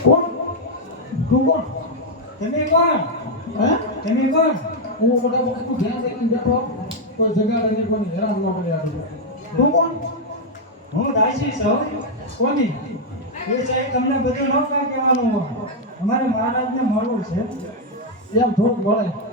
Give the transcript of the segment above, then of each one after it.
કોણ તું કોણ તમે કોણ હે તમે કોણ હું મોટા મોટું ધ્યાન દઈને બેઠો કોઈ જગાડે નહીં કોઈ હેરાન ન કરે આપણે તું કોણ હું દાસી છું કોની એ સાહેબ તમને બધું ન કાંઈ કહેવાનું અમારે મહારાજને મળવું છે એમ થોડુંક મળે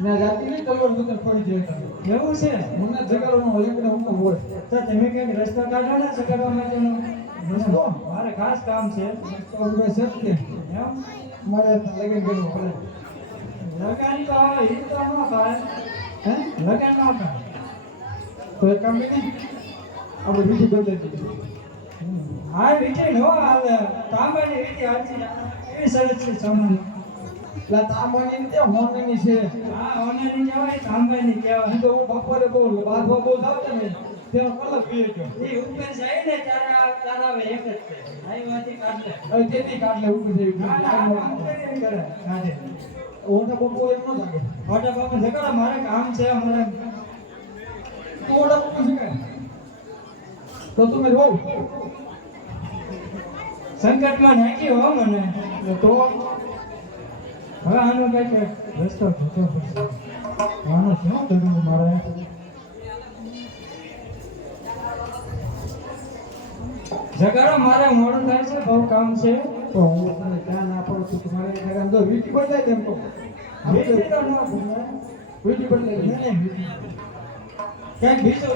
ને જાતિ નહીં તલવાર દુકાન પડી જાય એવું છે. મને જગાડવાનો લેકડે હુકમ હોય તો તમે કંઈક રસ્તા કાઢો ને સગાડવા માટેનો? રસ્તો? મારે ખાસ કામ છે. તો ઉભે છે મારે લગન કરવું પડે. લગન તો હે? લગન ન થાય. તો એક આપણે બીજું દઈએ હા વીટી નો હાલે. તાંબાની વીટી હાલતી સરસ છે સોનાની એટલે તાંબાની ને ત્યાં છે. હા ઓનાની કહેવાય તાંબાની કહેવાય. તો હું બપોરે બહુ બાંધવા બહુ જાવ ને તેનો કલર પીએ ગયો એ ઉપર જાય ને ત્યારે ત્યારે એક જ છે. આઈવાથી કાઢ લે હવે તેથી કાઢલે ઉપર જઈ ના, ના, આ એમ કરે. કાઢે. ઓટા બપો એમ ન જાગે. મોટા બાપુ જગાડો, મારે કામ છે અમારે. તો ઓટા બપો છે તો તમે રહો સંકટમાં નાખી હો મને. તો હવે આનો કઈ કઈ રસ્તો જોતો પડશે આનો શું કરવું મારે? જગાડો મારે મોડું થાય છે બહુ કામ છે. તો હું તને ધ્યાન આપું છું મારે ઘરે તો વીટી બદલાય તેમ તો. વીટી તો ન ભૂલાય. વીટી બદલાય નહીં, નહીં, વીટી. કંઈક બીજું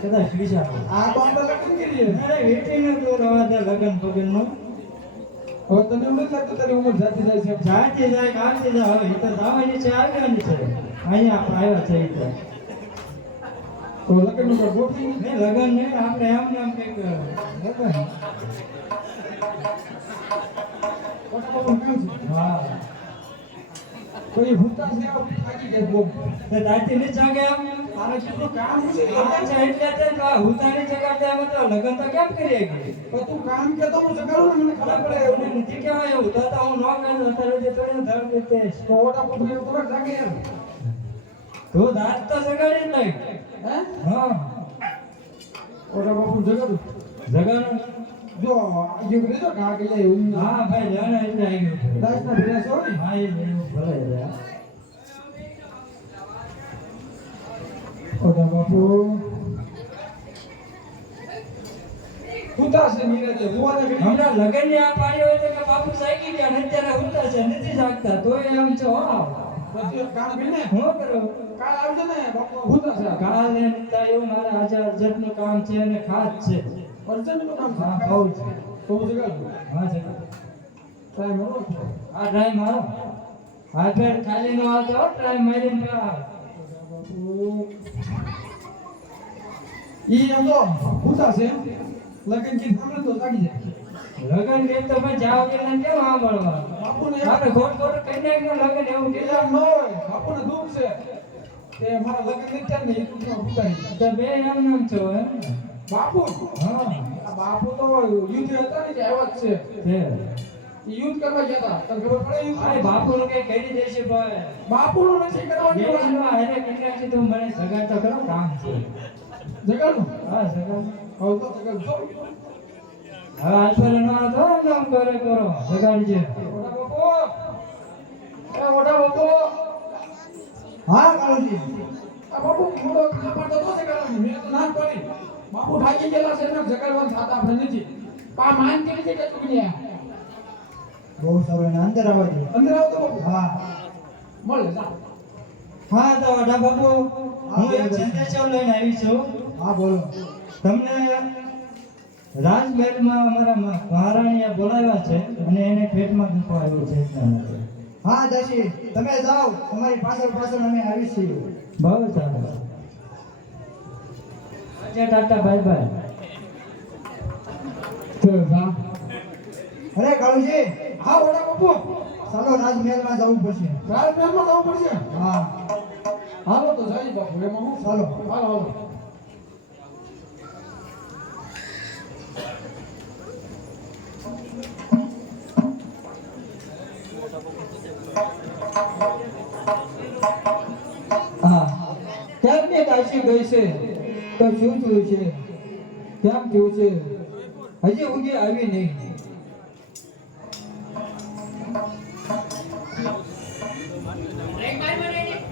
કદાચ વિચારો આ તો અરે વીટીને તો રવા દે લગન પગનનું હવે તને એવું નથી લાગતું તારી ઉંમર જાતી જાય છે. જાતી જાય કાંતી જાય. હવે એ તો જવાની છે આવવાની છે. અહીંયા આપણે આવ્યા છે એ તો. લગ્નનું ગોઠવી નહીં લગન નહીં આપણે આમ ને આમ કંઈક લગન. હા. કોઈ ભૂતા છે દાંતી નહીં જાગે એમ તારે કામ છે? આ એટલે તે હુતાની જગાડતા એમ તો લગન તો કેમ કરીએ કે? પણ તું કામ કે તો હું જગાડું ને મને ખબર પડે. એવું નથી કહેવાય એવું. તો તો હું ન કરું અત્યારે જે કરીને ધર દેતે તો ઓટા બપો જાગે તું દાંત તો જગાડી જ નહીં હા? ઓટા બપો જગાડું? જગાડો. જો આજે કરે તો કા એવું હા ભાઈ જાણે એટલે આવી ગયું. દાસ ના ભેરા છો હા એ એવું ભલે રહ્યા ઓટા બપો ભૂતા છે નીરે છે ભૂવાને ઘડી હમણાં આ પાડી હોય તો કે બાપુ સાઈકી ગયા ને અત્યારે ઉઠતા છે નથી જાગતા. તોય એમ છો પછી કામ કરીને હું કરું? કાલ આવજો ને બાપુ ભૂતા છે. કાલે નિતા એવું મારા આજે અર્જન્ટનું કામ છે અને ખાસ છે. અર્જન્ટનું કામ હા છે બહુ છે. તો હું હા છે. ટાઈમ મળો આ ટ્રાય મારો. હાથ પેર ખાલી નો આવતો ટ્રાય મારીને ઈ તો ભૂતા છે. લગન કી સામે તો જાગી જાય. લગન કે તો ભાઈ જાવ કે ના કેમ સાંભળવા બાપુને આપણે ખોટ ખોટ કઈ દે કે લગન એવું કે ન હોય. બાપુને દુઃખ છે. કે મારા લગન નથી થયા ને એ તો ભૂતા તો બે એમ નામ છો એમ? બાપુ? હા. બાપુ તો યુદ્ધ હતા ને આવ્યા જ છે. યુદ્ધ કરવા ગયા હતા. તને ખબર પડે યુદ્ધ? આ બાપુ નું કઈ કરી દેશે ભાઈ બાપુ નું નથી કરવાની. વાત. બેનો હારે કેટલાક છે તું મને સગા તો કરો કામ છે. જગર હા સગા હવે તો જગાડ. જો. હવે આલ્ફા નો તો નામ કરે કરો. સગાડજે ઓડા બાપુ. એ ઓડા બાપુ. હા કાળુજી. આ બાપુ મોડો ખા પડતો તો છે કાળુજી મેં તો ના જ બાપુ ઠાકી ગયેલા છે ને જગાડવાનું થતા આપણે નથી. પા માન કરી છે કે ચૂકન્યા બહુ સારું અંદર આવજો અંદર આવતો બાપુ હા મળે જા હા તો વડા બાપુ હું એક સંદેશો લઈને આવી છું હા બોલો તમને રાજમહેલમાં અમારા મહારાણીએ બોલાવ્યા છે અને એને પેટમાં દુખો આવ્યો છે હા દશી તમે જાઓ તમારી પાછળ પાછળ અમે આવીશું બહુ સારું આજે ટાટા બાય બાય અરે કાળુજી હા ઓડા બાપુ ચાલો રાજમહેલમાં જવું પડશે. રાજમહેલ મેલમાં જવું પડશે? હા. હાલો તો જાય બાપુ એમાં હું? ચાલો. હાલો હાલો. હા. કે ક્યાંથી ગઈ છે? તો શું થયું છે? કેમ થયું છે? હજી ઉગે આવી નહીં.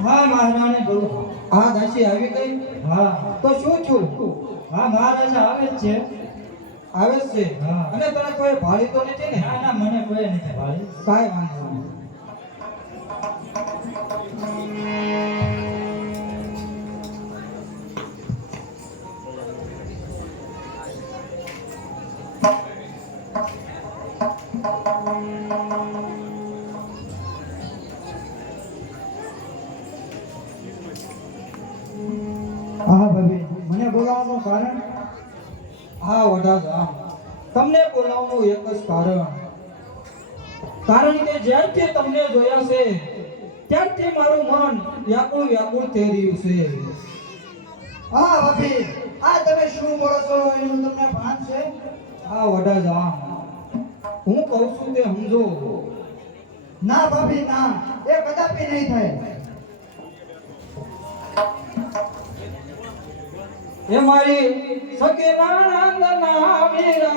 હા મહારાણી બોલો. આ દાસી આવી ગઈ? હા. તો શું છું હા મહારાજા આવે જ છે. આવે જ છે? હા. અને તને કોઈ ભાળી તો નથી ને? ના ના મને કોઈ નથી ભાળી. કાંઈ વાંધો નહીં. હા ભાભી, મને બોલાવવાનું કારણ? હા વડાજા તમને બોલાવવાનું એક જ કારણ. કારણ કે જ્યારથી તમને જોયા છે ત્યારથી મારું મન વ્યાકુળ વ્યાકુળ થઈ રહ્યું છે. હા, ભાભી આ તમે શું બોલો છો? એનું તમને ભાન છે? હા વડાજા હું કહું છું તે સમજો. ના, ભાભી, ના. એ કદાપી નહીં થાય. એ મારી સકે નાનંદના વીરા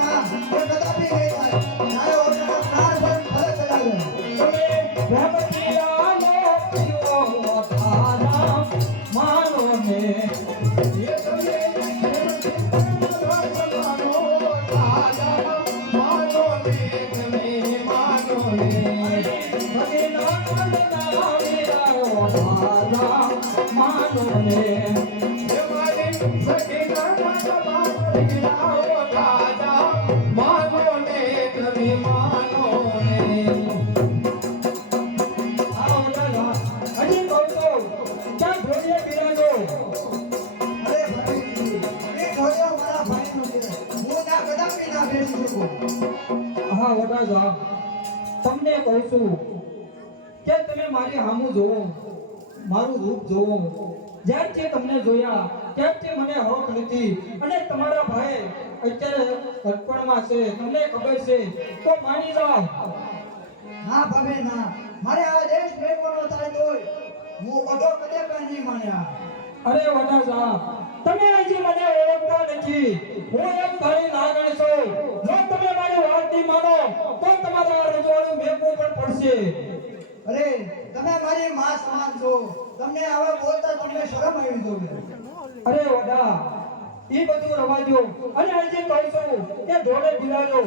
હું તમે મારી સામું જોવો મારું રૂપ જોવો. જ્યારથી તમને જોયા ત્યારથી મને હોક નથી. અને તમારા ભાઈ અત્યારે ઘટપણમાં છે. તમને ખબર છે. તો માની જાઓ ના ભાભી ના. મારે આ દેશ મેળવવાનો થાય તોય. હું બધો કઈ નહીં માન્યા. અરે વડાજા તમે હજી મને ઓળખતા નથી. હું એક ભાઈ લાગણી છું. જો તમે મારી વાત નહીં માનો તો તમારા રજવાડું મેકવું પણ પડશે. અરે તમે મારી માં સમાન છો. તમને આવા બોલતા તમને શરમ આવી જોઈએ અરે વડા એ બધું રવાજો અને આજે કહું કે ઢોલે બિલાડો.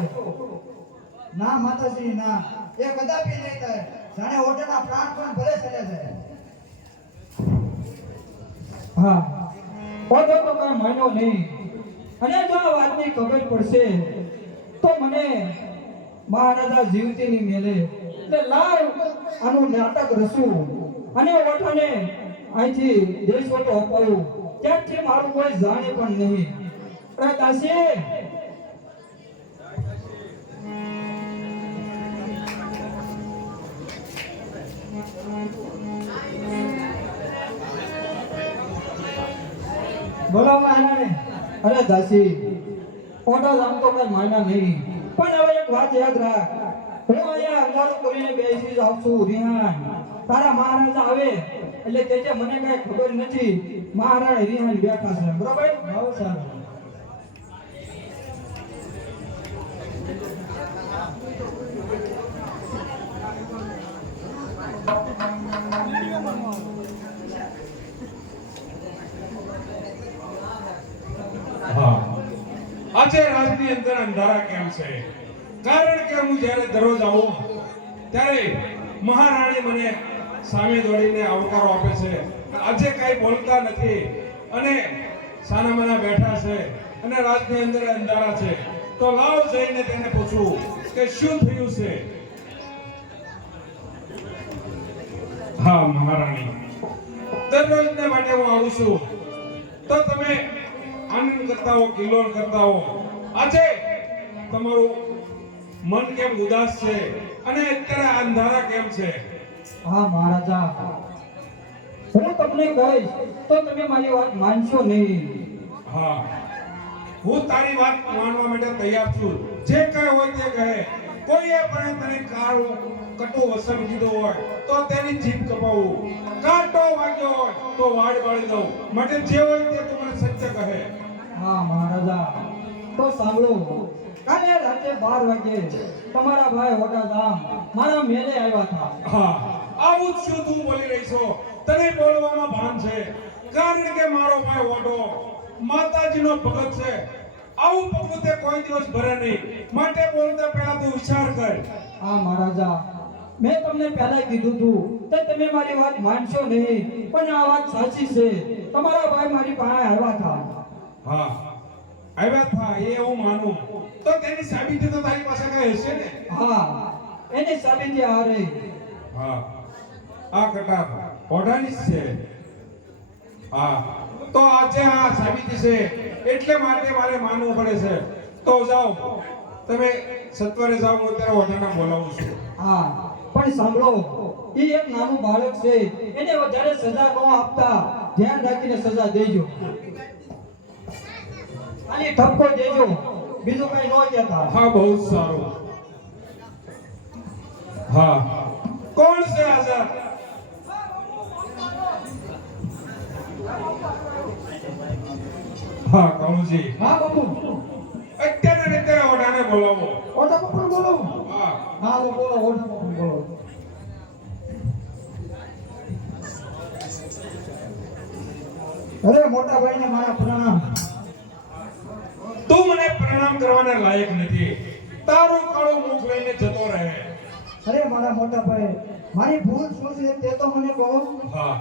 ના માતાજી, ના. એ કદાપી નહીં થાય. જાણે ઓટના પ્રાણ પણ ભલે ચલ્યા છે. હા. ઓજો તો કઈ માન્યો નહીં. અને જો આ વાતની ખબર પડશે, તો મને મહારાજા જીવતીની મેલે, એટલે લાવ આનું નાટક રસું અને ઓઠાને અહીંથી દેશ વટો અપાવું છે મારું કોઈ જાણે પણ નહીં. અરે દાસી બોલો મહારાણી અરે દાસી ઓટો આમ તો કઈ માન્યા નહીં. પણ હવે એક વાત યાદ રાખ. હું અહીંયા અંધારું કરીને બેસી જાઉં છું રિહાન તારા મહારાજા આવે. એટલે તે છે મને કઈ ખબર નથી મહારાણી રિહાન બેઠા છે. બરોબર? બહુ સારું. આજે રાજની અંદર અંધારા કેમ છે? કારણ કે હું જ્યારે દરરોજ આવું, ત્યારે મહારાણી મને સામે દોડીને આવકારો આપે છે. આજે કઈ બોલતા નથી અને સાના મના બેઠા છે અને રાજની અંદર અંધારા છે. તો લાવ જઈને તેને પૂછવું કે શું થયું છે? હા, મહારાણી. દરરોજને માટે હું આવું છું. તો તમે આનંદ કરતા હો, કિલોલ કરતા હો. આજે તમારું મન કેમ ઉદાસ છે? અને અત્યારે અંધારા કેમ છે? હા મહારાજા. હું તમને કહીશ તો તમે મારી વાત માનશો નહીં. હા. હું તારી વાત માનવા માટે તૈયાર છું. જે હોય તે કહે. કોઈએ પણ તને કાળું કટુ વસન કીધું હોય તો તેની જીભ કપાવું. કાંટો વાગ્યો હોય તો વાડ વાળી દઉં. માટે જે હોય તે તું મને સત્ય કહે. હા મહારાજા. તો સાંભળો. કાલે રાતે બાર વાગે તમારા ભાઈ હોટા ધામ મારા મેલે આવ્યા હતા. હા. આવું જ શું તું બોલી રહી છો? તને બોલવામાં ભાન છે. કારણ કે મારો ભાઈ ઓટો માતાજીનો ભગત છે. આવું પગલું તે કોઈ દિવસ ભરે નહીં. માટે બોલતા પહેલા તું વિચાર કર. હા મહારાજા. મેં તમને પહેલા કીધું હતું કે તમે મારી વાત માનશો નહીં પણ આ વાત સાચી છે. તમારા ભાઈ મારી પાસે આવ્યા હતા. હા. આવ્યા હતા એ હું માનું. તો તેની સાબિતી તો તારી પાસે કઈ હશે ને? હા એની સાબિતી આ રહી. હા. આ કટાર ઓઢાની જ છે. હા. તો આજે આ સાબિતી છે. એટલે માટે મારે માનવું પડે છે. તો જાઓ. તમે સત્વરે જાઓ હું અત્યારે ઓઢાના બોલાવું છું. હા. પણ સાંભળો એ એક નાનું બાળક છે. એને વધારે સજા ન આપતા. ધ્યાન રાખીને સજા દેજો. અને ઠપકો દેજો. બીજું કઈ ન કહેતા. હા બહુ સારું. હા. કોણ છે આઝાદ? હા કમુજી હા બાપુ. અત્યારે ને અત્યારે ઓઢાને બોલાવો. ઓઢા બાપુ બોલાવો. હા. હા બોલો ઓઢા બાપુ બોલાવો. અરે મોટા ભાઈને મારા પ્રણામ. તું મને પ્રણામ કરવાના લાયક નથી. તારું કાળું મુખ લઈને જતો રહે. અરે મારા મોટા ભાઈ મારી ભૂલ શું છે તે તો મને કહો. હા.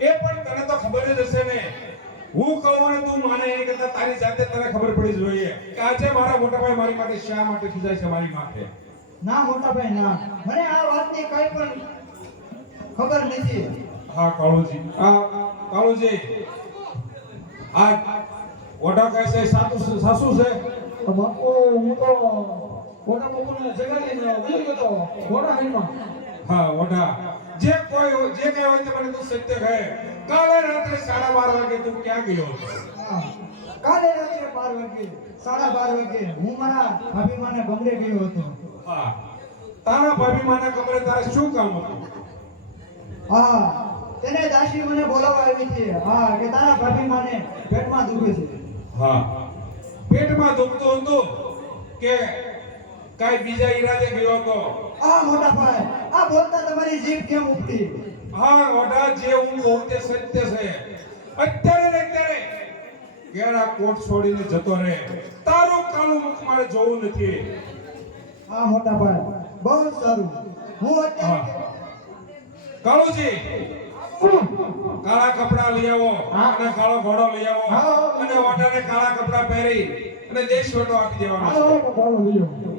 એ પણ તને તો ખબર જ હશે ને. હું કહું અને તું માને એ કરતા તારી જાતે તને ખબર પડી જોઈએ કે આજે મારા મોટા ભાઈ મારી માટે શા માટે ખીજાય છે મારી માટે ના મોટા ભાઈ ના. મને આ વાતની કઈ પણ ખબર નથી. હા કાળુજી. આ કાળુજી. આ ઓઢા કહે છે? સાસુ સાસુ છે? બાપુ હું તો મોટા બાપુને જગાડીને ગયો તો હાઈમાં હા ઓઢા. જે કોઈ હોય- જે કઈ હોય તે મને તું સત્ય કહે. કાલે રાત્રે સાડા બાર વાગે તું ક્યાં ગયો હતો? કાલે રાત્રે બાર વાગે સાડા બાર વાગે હું મારા ભાભી માને ગયો હતો. હા. તારા ભાભી માના કમરે તારે શું કામ હતું? હા. તેને દાસી મને બોલાવવા આવી છે. હા કે તારા ભાભી માને પેટમાં દુખે છે. હા. પેટમાં દુખતો હતો કે કાઈ બીજા ઈરાદે ગયો તો આ મોટા ભાઈ આ બોલતા તમારી જીભ કેમ ઉપડી હા મોટા જે હું કહું તે સત્ય છે. અત્યારે ને અત્યારે ઘેરા કોટ છોડીને જતો રહે. તારું કાળું મુખ મારે જોવું નથી. હા મોટા ભાઈ બહુ સારું. હું અત્યારે. કાળુજી કાળા કપડા લઈ આવો અને કાળો ઘોડો લઈ આવો. અને ઓઢાને કાળા કપડા પહેરી અને દેશ વટો આપી દેવાનો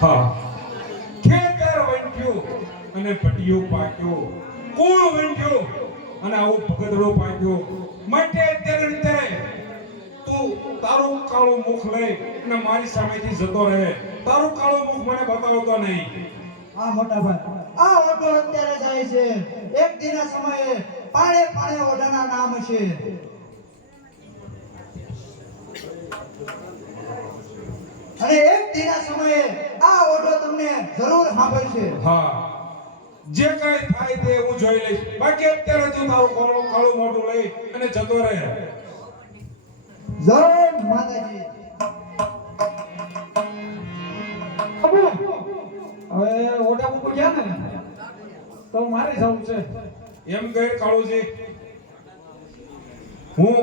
હા. ખેતર વંટ્યું અને ભટિયું પાક્યો. કુળ વંટ્યો અને આવો ભગદડો પાક્યો. માટે અત્યારે ને અત્યારે તું તારું કાળું મુખ લઈ અને મારી સામેથી જતો રહે. તારું કાળું મુખ મને બતાવતો નહીં. આ મોટા ભાઈ, આ ઓટો અત્યારે જાય છે. એક દિના સમયે પાણે પાણે ઓઢાના નામ છે. અને એક દિના સમયે આ ઓટો તમને જરૂર સાંભળશે. હા. જે કઈ થાય તે હું જોઈ લઈશ. બાકી અત્યારે તું તારું કાળું કાળું મોઢું લઈ અને જતો રહે. જય માતાજી. હવે ઓટા ઉપર ગયા ને? તો મારે જવું છે. એમ કહે કાળુજી હું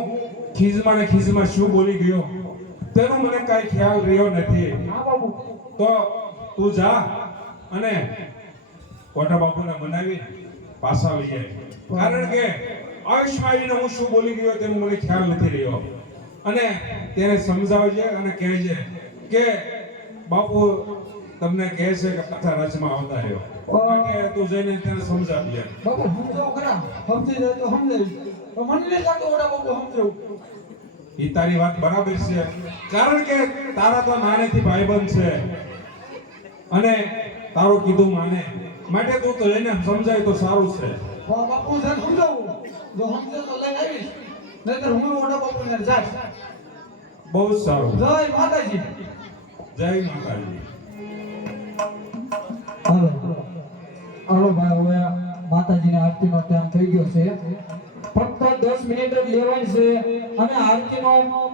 ખીજમાં ને ખીજમાં શું બોલી ગયો? તેનો મને કાંઈ ખ્યાલ રહ્યો નથી. તો તું જા અને કોઠા બાપુને મનાવી પાછા લઈ કારણ કે આયુષમાં હું શું બોલી ગયો તેનું મને ખ્યાલ નથી રહ્યો. અને તેને સમજાવજે અને કહેજે કે બાપુ તમને કહે છે કે પાછા રચમાં આવતા રહ્યો. માટે તું જઈને તેને સમજાવીએ બાપુ સમજાવો ખરા સમજી જાય તો સમજાવી મને નહીં લાગતું બાપુ સમજાવું. એ તારી વાત બરાબર છે. કારણ કે તારા તો નાનેથી ભાઈબંધ છે. અને તારું કીધું માને. માટે તું તો એને સમજાય તો સારું છે. બાપુ છે સમજાવું? જો સમજે તો લઈને આવીશ. નહીતર હું ઓટા બાપુ ને જાઈશ બહુ સારું. જય માતાજી. જય માતાજી. હાલો. હાલો ભાઈ હવે માતાજીની આરતીનો ટાઈમ થઈ ગયો છે. ફક્ત દસ મિનિટ જ લેવાય છે. અને આરતીનો